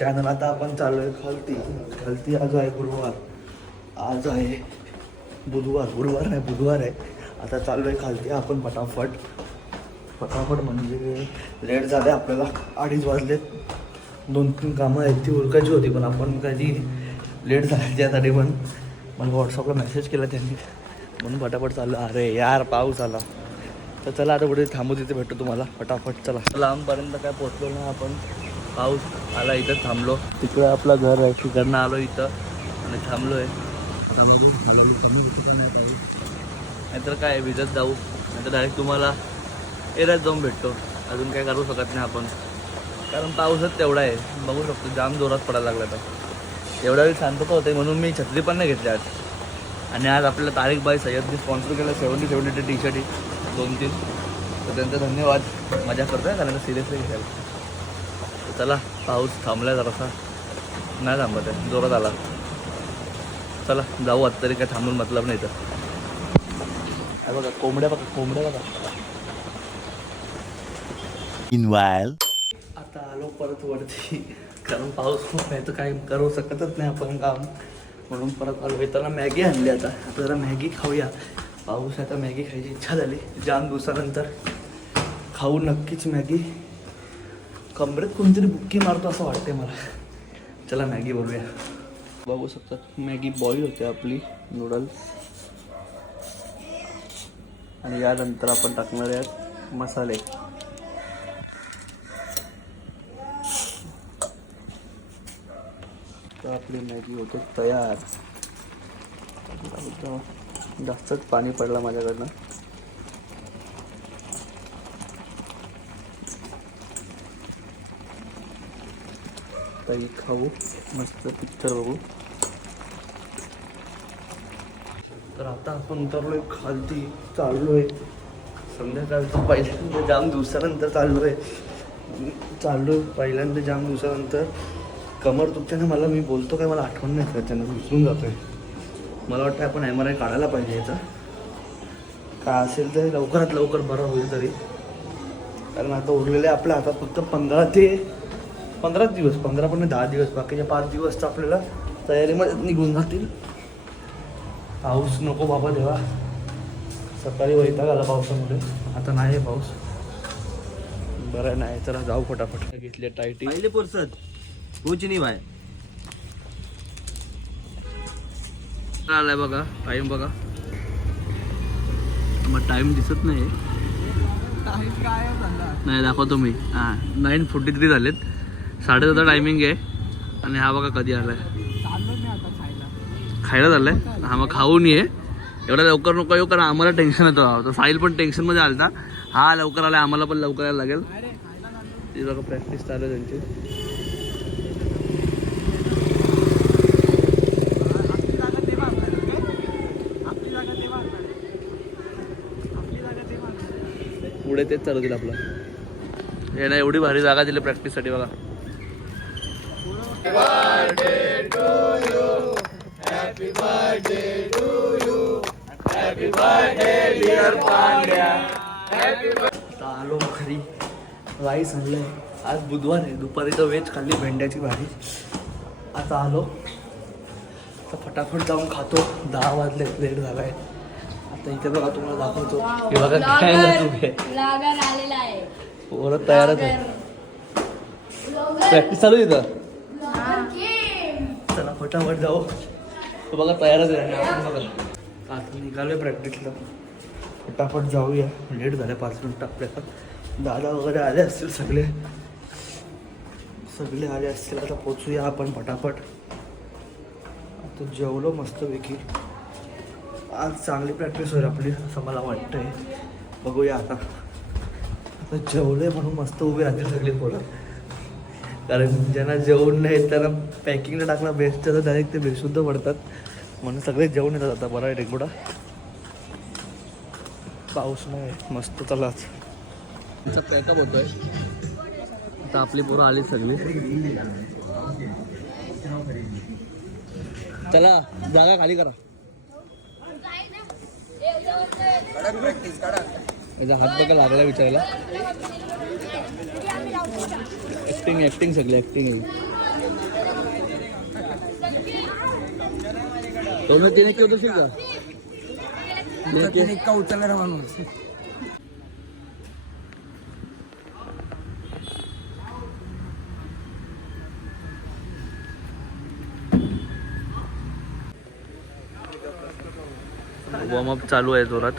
Channel. आता आपण चालू आहे खालती. आज आहे गुरुवार, आज आहे गुरुवार नाही बुधवार आहे. आता चालू आहे खालती आपण फटाफट म्हणजे लेट झाले आपल्याला. 2:30 वाजलेत. 2-3 कामं आहेत ती उरकायची होती, पण आपण कधी लेट झाले त्यासाठी पण मला व्हॉट्सअपला मेसेज केला त्यांनी, म्हणून फटाफट चाललं. अरे यार पाऊस आला. तर चला आता कुठे थांबू, तिथे भेटतो तुम्हाला फटाफट. चला लांबपर्यंत काय पोचलो ना आपण, पाऊस आला इथं थांबलो. तिकडे आपलं घर आहे, तिकडनं आलो इथं आणि थांबलो आहे. नाहीतर काय भिजत जाऊ, नाहीतर डायरेक्ट तुम्हाला एरियात जाऊन भेटतो. अजून काय करू शकत नाही आपण, कारण पाऊसच तेवढा आहे. बघू शकतो जाम जोरात पडायला लागला. तर एवढा वेळ शांतता होते म्हणून मी छत्री पण नाही घेतली आज. आणि आज आपल्याला तारिक बाई सय्यदने स्पॉन्सर केलं 70 टी शर्टी 2-3. तर त्यांचा धन्यवाद. मजा करतोय कारण सिरियसली घ्यायला. चला पाऊस थांबलाय जरासा, नाही थांबत आहे, जोरात आला. चला जाऊ आता तरी, काय थांबून मतलब नाही. तर बघा कोंबड्या बघा. आता आलो परत वरती, कारण पाऊस खूप आहे तर काही करू शकतच नाही आपण काम, म्हणून परत आलो. येताना मॅगी आणली. आता जरा मॅगी खाऊया. पाऊस आहे तर मॅगी खायची इच्छा झाली जाम दिवसानंतर. खाऊ नक्कीच मॅगी. कमरेत कोणतरी बुक्की मारतो असं वाटते मला. चला मॅगी बनवूया. बघू शकतात मॅगी बॉईल होते आपली नूडल्स. आणि यानंतर आपण टाकणार आहेत मसाले. तर आपली मॅगी होते तयार. जास्तच पाणी पडलं माझ्याकडनं. काही खाऊ, मस्त पिक्चर बघू. तर आता आपण उतरलोय खालती, चाललोय संध्याकाळचं पहिल्यांदा जाम दिवसानंतर चाललोय पहिल्यांदा जाम दिवसानंतर. कमर दुखत्याने मला, मी बोलतो काय मला आठवण नाही त्याच्यानं, विसरून जातोय. मला वाटतं आपण MRI काढायला पाहिजे याचा. काय असेल तर लवकरात लवकर बरं होईल तरी, कारण आता उरलेले आपल्या हातात फक्त 15 दिवस, 15 पण नाही 10 दिवस. बाकीचे 5 दिवस तर आपल्याला तयारीमध्ये निघून जातील. पाऊस नको बाबा देवा. सकाळी वैताग आला पावसामुळे, आता नाही आहे पाऊस. बरं नाही, चला जाऊ फटाफट. घेतली टायटी पहिले पुरसत कुछ नाही भाई. आलाय बघा टाइम, बघा मग टाइम दिसत नाही. नाही दाखवतो मी. 9:43 झालेत. 7:30 टायमिंग आहे. आणि हा बघा कधी आलाय, खायला झालाय. हा मग खाऊन ये, एवढा लवकर नको येऊ कारण आम्हाला टेन्शन येतं. तर साहिल पण टेन्शनमध्ये आलता. हा लवकर आलाय, आम्हाला पण लवकर यायला लागेल. ती बघा प्रॅक्टिस चालू आहे त्यांची. पुढे तेच चालू दिलं आपलं. हे ना एवढी भारी जागा दिली प्रॅक्टिससाठी बघा. आलो घरी. राईस आणलंय. आज बुधवार आहे. दुपारी तर व्हेज खाल्ली, भेंड्याची भाजी. आता आलो तर फटाफट जाऊन खातो. 10 वाजले, लेट झालाय. आता इथे बघा तुम्हाला दाखवतो. हे बघा काय पोरं तयारच आहे. प्रॅक्टिस चालू इथं. चला फटाफट जाऊ. तो बघा तयारच आहे. आपण बघा आता निघालोय प्रॅक्टिसला. फटाफट जाऊया, लेट झाले 5 मिनिटं आपल्याला. दादा वगैरे आले असतील, सगळे आले असतील. आता पोचूया आपण फटाफट. आता जेवलो मस्तपैकी. आज चांगली प्रॅक्टिस होईल आपली असं मला वाटतंय. बघूया आता जेवले म्हणून मस्त उभे राहतील सगळे पोरं. कारण ज्यांना जेवण नाही त्यांना पॅकिंगला टाकला बेस्ट, तर डायरेक्ट ते बेशुद्ध पडतात. म्हणून सगळे जेवण येतात. आता बरं आहे टेकबुडा. पाऊस नाही मस्त. चलाच त्यांचा पॅकअप होतोय. आता आपली पोरं आली सगळी. चला जागा खाली करा. याचा हात बघा लागला विचारायला. ऍक्टिंग सगळी ऍक्टिंग आहे. तुम्ही तिने केलं होतं का तिने का उचलणार माणूस वॉर्मअप चालू आहे जोरात.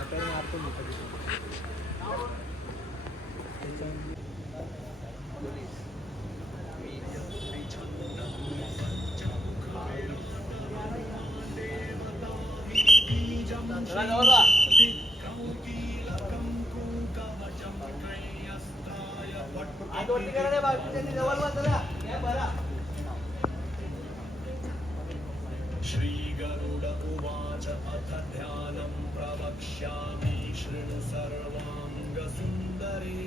श्री गरुड उवाच अथ ध्यानं प्रवक्ष्यामि शृणु सर्वांग सुंदरे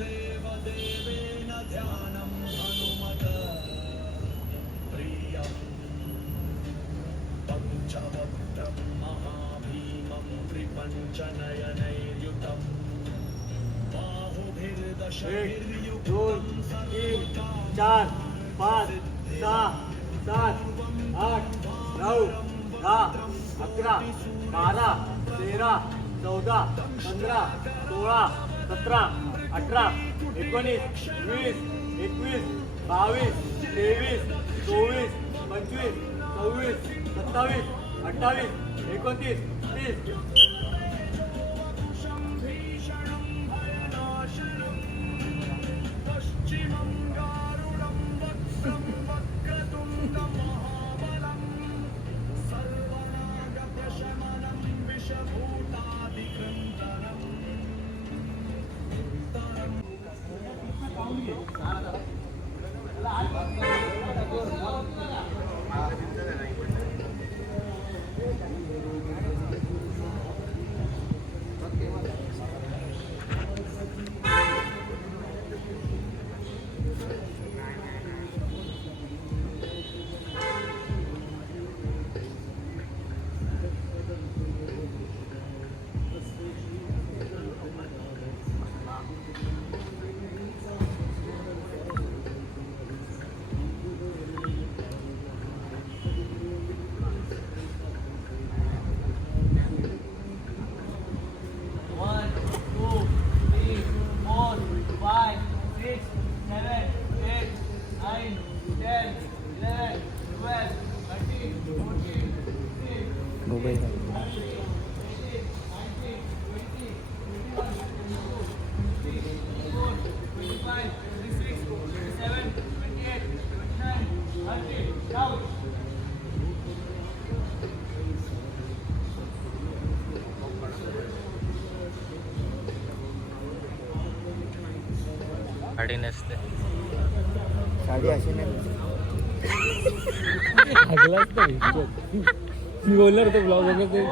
देवदेवेन ध्यानं हनुमत प्रियं पञ्चवक्त्रं महाभीमं त्रिपञ्चनयनैर्युतं बाहुभिर्दशभिर्युक्तं 4 5 6 7 8 9 10 11 12 13 14 15 16 17 18 19 20 21 22 23 24 25 26 27 28 29 30 साडी नसते. साडी अशी नाही मी बोलणार होतो ब्लॉग वगैरे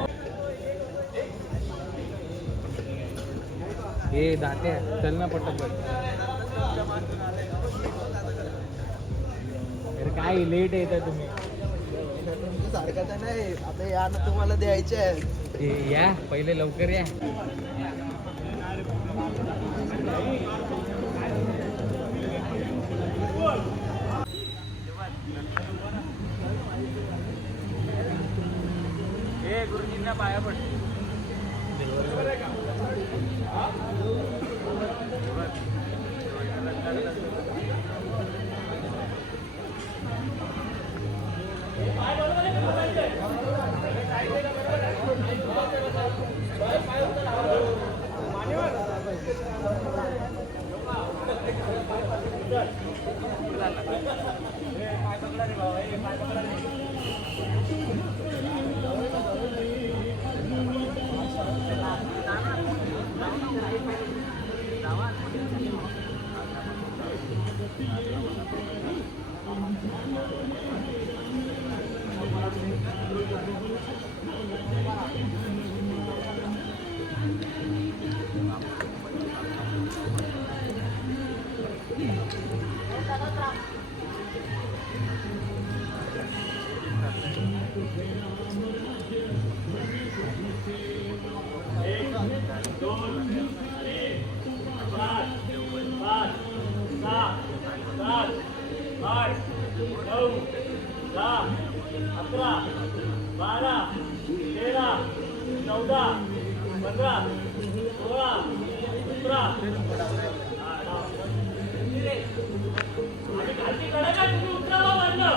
हे दाते चल ना पटकन. अरे काय लेट येत तुम्ही सारखं तर नाही आता या ना तुम्हाला द्यायचे आहे. या पहिले लवकर या. गुरुजींना पाया पड. 11, 12, 13, 14, 15, 16, 17. आणि खालची कडे काय तुम्ही उतरावा वाढलं.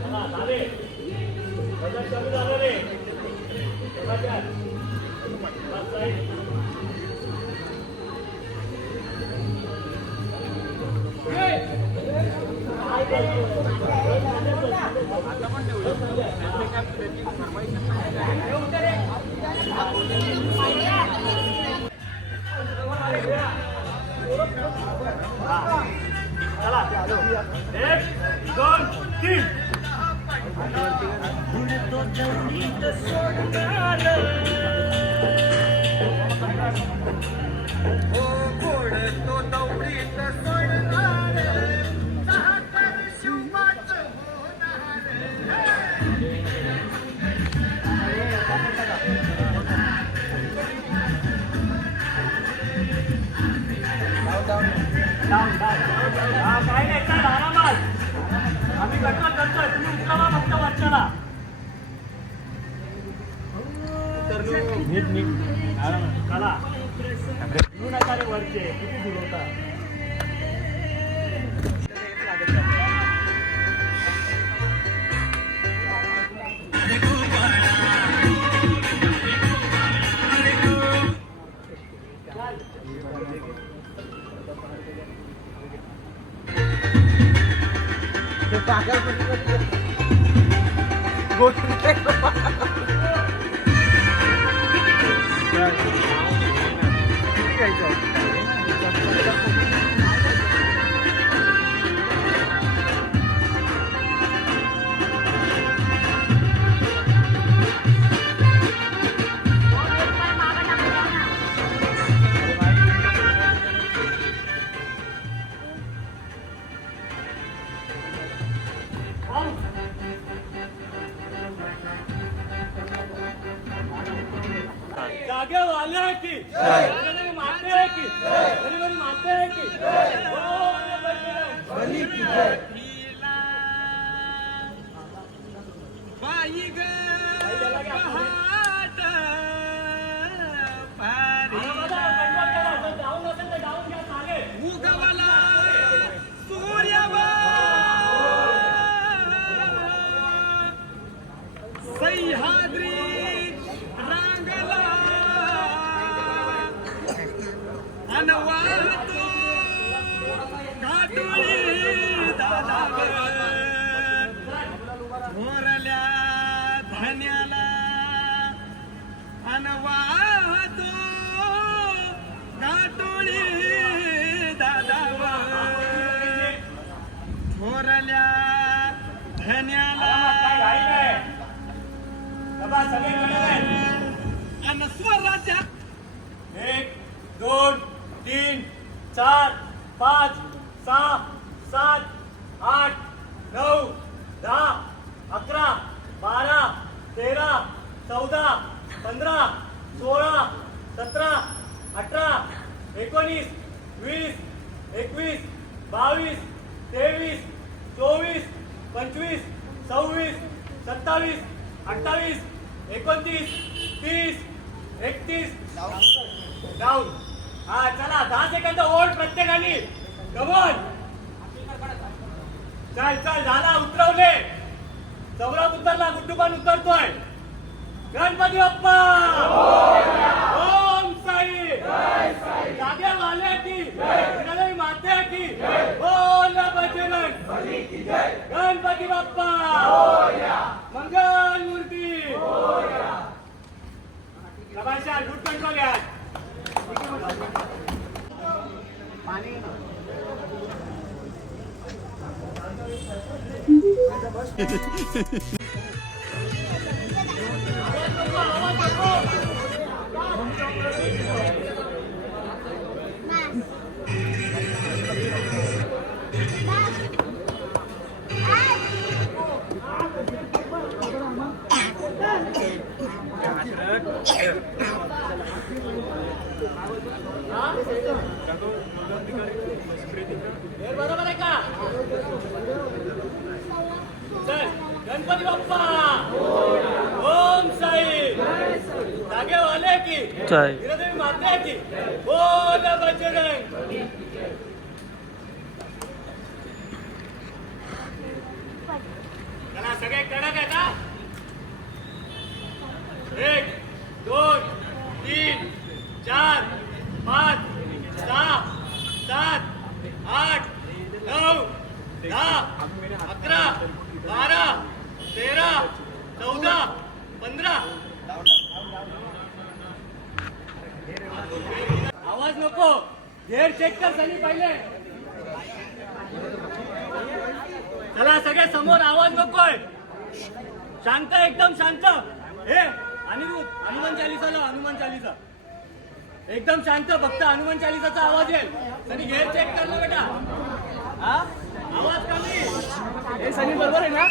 चला झाले. वजन कमी झालं रे. बघा. बस साईड. चला 1, 2, 3. काय नाही चल आरामात. आम्ही कंट्रोल करतोय. तुम्ही उतरावा फक्त वरच्याला. चला येऊ नका रे वरचे. किती दूर होता. जागे वाले है की गरीब माते है की गरीब माते है की बली की जय. बाई ग पहाट पारी उगवला सूर्यवा सह्याद्री रांगला अनवातो काटोळी दादावर थोरल्या धन्याला अनवातो काटोळी दादावर थोरल्या धन्याला अन स्वराज्या 1, 2, 3, 4, 5, 6, 7, 8, 9, 10, 11, 12, 13, 14, 15, 16, 17, 18, 19, 20, 21, 22, 23, 24, 25, 26, 27, 28, 29, 30, 31. डाऊन. हा चला 10 सेकंद ओढ प्रत्येकाने. कमॉन. चल चल झाला उतरवले. सौरभ उतरला. गुड्डू पण उतरतोय. गणपती बाप्पा ओम साई जागे वाले की गरीब माते की बोल बजरंग गणपती बाप्पा मंगल मूर्ती. शाबाश गुड कंट्रोल यार. पाणी बरोबर आहे का? चल गणपती बाप्पा ओम साई जागे वाले की वीरदेवी माते की बोल बजरंग. चला सगळे कडक आहे का? 1 2 3 4 5 6 7 8 9 10 11 12 13 14 15. आवाज नको. घेर चेक कर सनी पहिले. चला सगळे समोर. आवाज नकोय. शांत एकदम शांत. हे अनिरुद्ध हनुमान चालीसा लाव. हनुमान चालीसा एकदम शांत. फक्त हनुमान चालीसाचा आवाज येईल. सनी घेर चेक कर ना बेटा. हा आवाज कमी. हे सनी बरोबर आहे ना?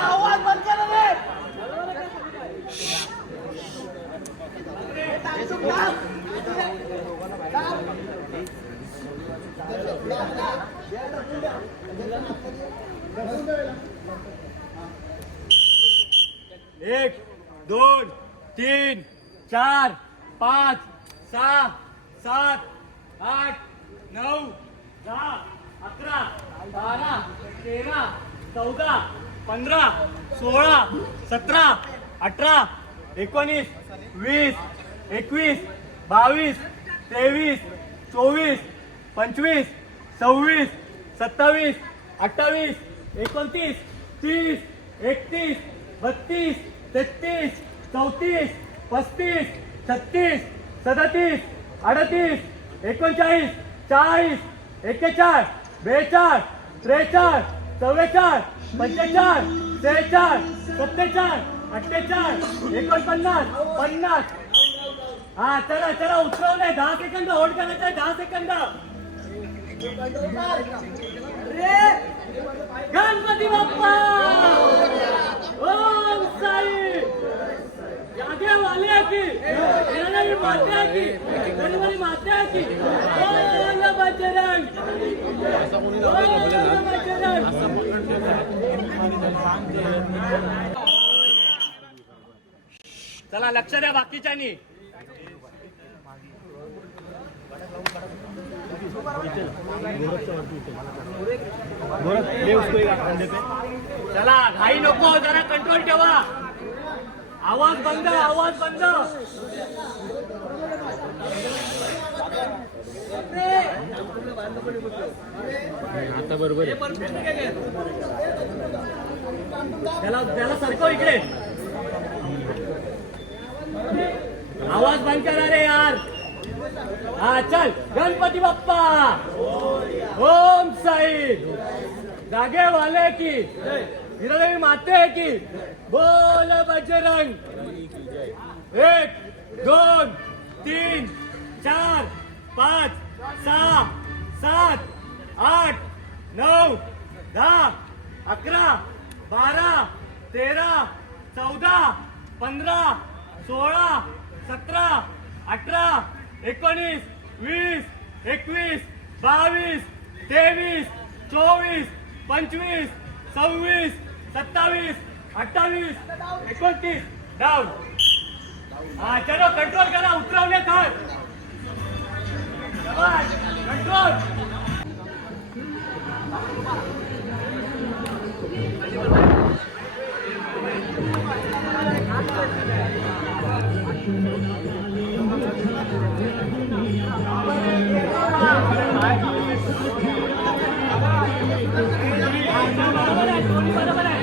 आवाज बंद करा रे. एक 2 3 4 5 6 7 8 9 10 11 12 13 14 15 16 17 18 19 20 21 22 23 24 25 26 27 28 29 30 31 32 33 34 35 36 37 38 39 40 41 42 43 44 45 46 47 48 49 50. हा चला चला उतरवलंय. 10 सेकंद होल्ड करायचं आहे. 10 सेकंद. गणपती बाप्पा ओम साई जागे वाले की वीरदेवी माते की गणपती माते की बोल बजरंग. बोल बजरंग. चला लक्ष द्या बाकीच्यांनी. चला घाई नको. जरा कंट्रोल ठेवा. आवाज बंद. आवाज बंद. आता बरोबर आहे. त्याला सरकव इकडे. आवाज बंद करा रे यार. हा चल. गणपती बाप्पा ओम साई जागे वाले की वीरदेवी माते की बोल बजरंग. 1 2 3 4 5 6 7 8 9 10 11 12 13 14 15 16 17 18 19 20 21 22 23 24 25 26 27 28 29 डाऊन. हा चलो कंट्रोल करा. उतरवले तर कंट्रोल. बरोबर आहे.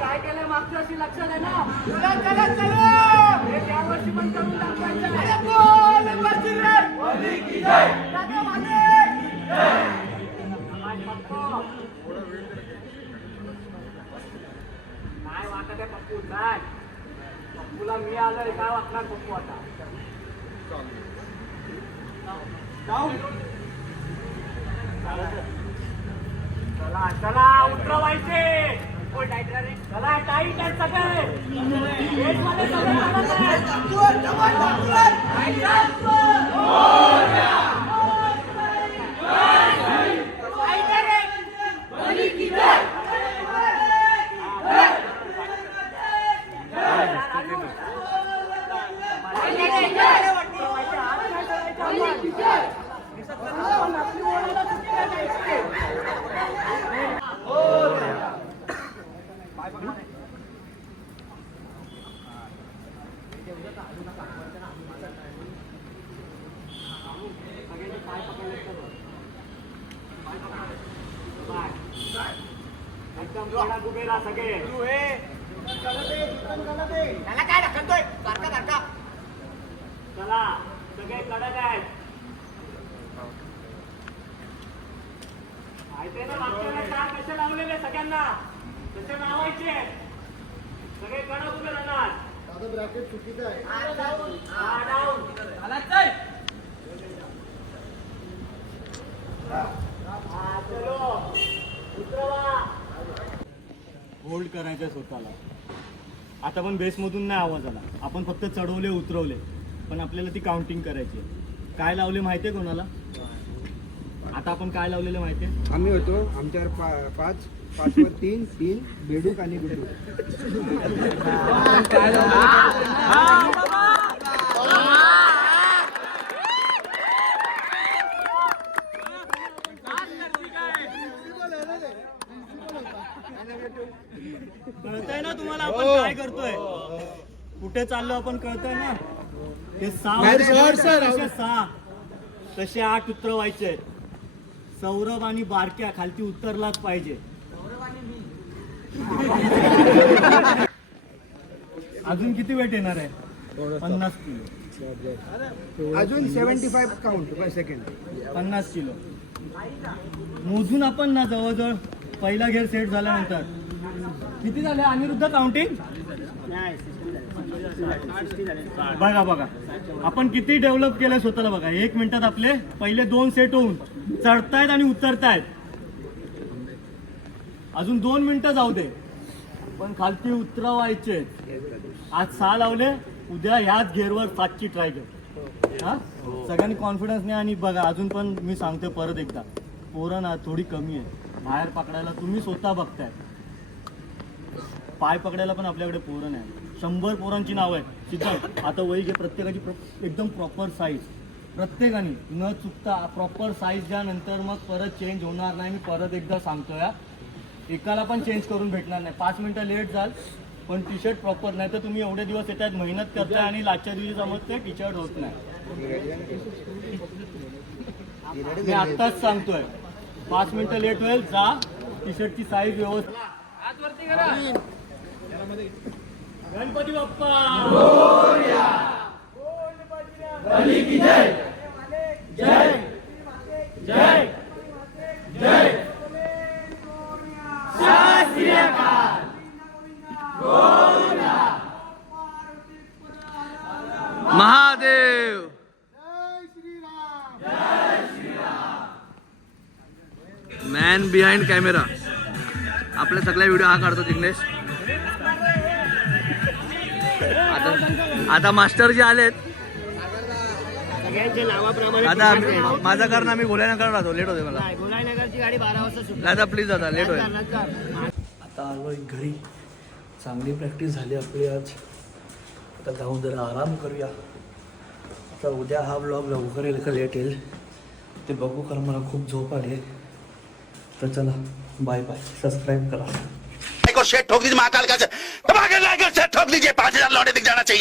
काय केलं मागच्या वर्षी लक्षात आहे ना? हे त्या वर्षी पण करून नाही वाटत आहे पप्पू, काय पप्पूला मी आलोय, काय वाटणार पप्पू आता? चला चला उतरवायचे, चला टाईट आहेत सगळे, बेसवाले सगळे जमत आहेत. एकदम कडक उभे राहा सगळे. त्याला काय ढकलतोय सारखा सारखा. चला सगळे कडक आहेत. माहिती आहे ना मागच्या वेळेस काय कसे लावलेले सगळ्यांना, कसे लावायचे. सगळे कडक उभे राहणार. ब्रॅकेट चुकीचं आहे. हा डाऊन आला चलो उतरवा. होल्ड करायचं स्वतःला. आता पण बेसमधून नाही आवाज आला, आपण फक्त चढवले उतरवले, पण आपल्याला ती काउंटिंग करायची. काय लावले माहितीये कोणाला? आता आपण काय लावलेलं माहितीये? आम्ही होतो आमच्यावर 5 वर 3 बेडूक आणि गुड्डू. कळतंय ना तुम्हाला आपण काय करतोय, कुठे चाललो आपण, कळतंय ना? ते 6 तसे 8 उतरवायचे. सौरभ आणि बारक्या खालती उतरलाच पाहिजे. अजून किती वेट येणार आहे? 50 किलो. अजून 75 काउंट पर सेकंड. 50 किलो मोजून आपण ना जवळजवळ पहिला घेर सेट झाल्यानंतर किती झाले अनिरुद्ध काउंटिंग? बघा बघा आपण किती डेव्हलप केलं स्वतःला. बघा 1 मिनिटात आपले पहिले 2 सेट होऊन चढतायत आणि उतरतायत. अजून 2 मिनिटं जाऊ दे, पण खालती उतरवायचे. आज 6 लावले, उद्या ह्याच घेरवर 7ची ट्राय कर. हा सगळ्यांनी कॉन्फिडन्सने. आणि बघा अजून पण मी सांगतो परत एकदा, पोरं ना थोडी कमी आहे बाहेर पकडायला. तुम्ही स्वतः बघताय, पाय पकडायला पण आपल्याकडे पोरं नाही. 100 पोरांची नाव आहे. सिद्धार्थ आता वही घे, प्रत्येकाची एकदम प्रॉपर साईज. प्रत्येकाने न चुकता प्रॉपर साईज द्या, नंतर मग परत चेंज होणार नाही. मी परत एकदा सांगतो, या एकाला पण चेंज करून भेटणार नाही. 5 मिनिटं लेट जाल पण टी शर्ट प्रॉपर. नाही तर तुम्ही एवढे दिवस येतात, मेहनत करताय आणि लास्टच्या दिवशी जमत टी शर्ट होत नाही. मी आत्ताच सांगतोय, 5 मिनिटं लेट होईल, जा टी शर्टची साईज व्यवस्थित. गणपती बाप्पा जय जय जय. महादेव. Man behind camera. आपल्या सगळ्या व्हिडिओ हा काढतो जिग्नेश. आता मास्टर जे आलेत, सगळ्यांच्या नावाप्रमाणे आता माझं कारण आम्ही गोलायनगर राहतो, लेट होते मला. गोलाईनगरची गाडी 12 वाजता सुटली. दादा प्लीज दादा लेट होईल. आता आलो एक घरी. चांगली प्रॅक्टिस झाली आपली आज. आता जाऊन जरा आराम करूया. आता उद्या हा ब्लॉग लवकर येईल का लेट येईल ते बघू, कारण मला खूप झोप आली. तर चला बाय बाय. सबस्क्राईब करा. शेट ठोक दीजिए महाकाल का, ठोक दीजिए 5000 लौटे दिख जाना चाहिए.